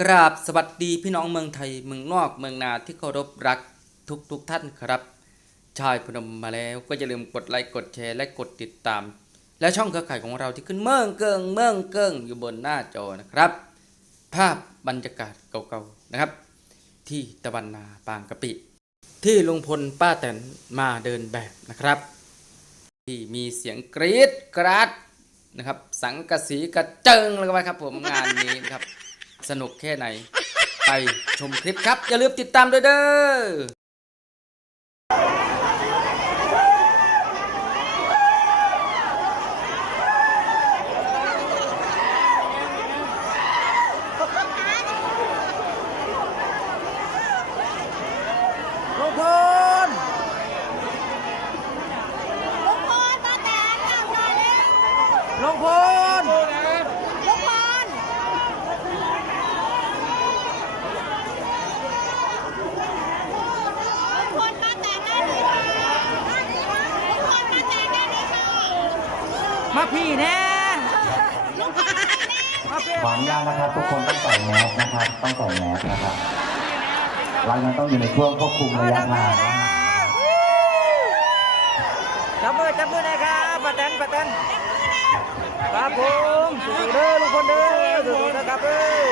กราบสวัสดีพี่น้องเมืองไทยเมืองนอกเมืองนาที่เคารพรักทุกทุกท่านครับ ชายพนมมาแล้วก็อย่าลืมกดไลค์กดแชร์และกดติดตาม และช่องเครือข่ายของเราที่ขึ้นเมืองเกิงเมืองเกิงอยู่บนหน้าจอนะครับ ภาพบรรยากาศเก่าๆนะครับ ที่ตะวันนาปางกะปิ ที่ลุงพลป้าแตนมาเดินแบบนะครับ ที่มีเสียงกรี๊ดกราดนะครับ สังกะสีกระเจิงเลยครับผมงานนี้นะครับ สนุกแค่ไหน ไปชมคลิปครับ อย่าลืมติดตามด้วยเด้อลุงพล ลุงพลป้าแตนกลับหน่อยเร็ว ลุงพล ลุงพลลุงพลป้าแตนได้เลยค่ะลุงพลป้าแตนได้เลยค่ะ มาพี่แน่ลุงพลป้าแตนมาพี่ขออนุญาตนะครับ ทุกคนต้องใส่แมสนะครับ ต้องใส่แมสนะครับเรายังต้องอยู่ในช่วงควบคุมระยะห่างนะจับมือจับมือหนะครับป้าแตนป้าแตนครับผมสู้ๆเด้อลุงพลเด้อสู้ๆนะครับเด้อ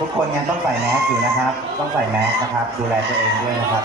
ทุกคนยังต้องใส่แมสอยู่นะครับ ต้องใส่แมสนะครับ ดูแลตัวเองด้วยนะครับ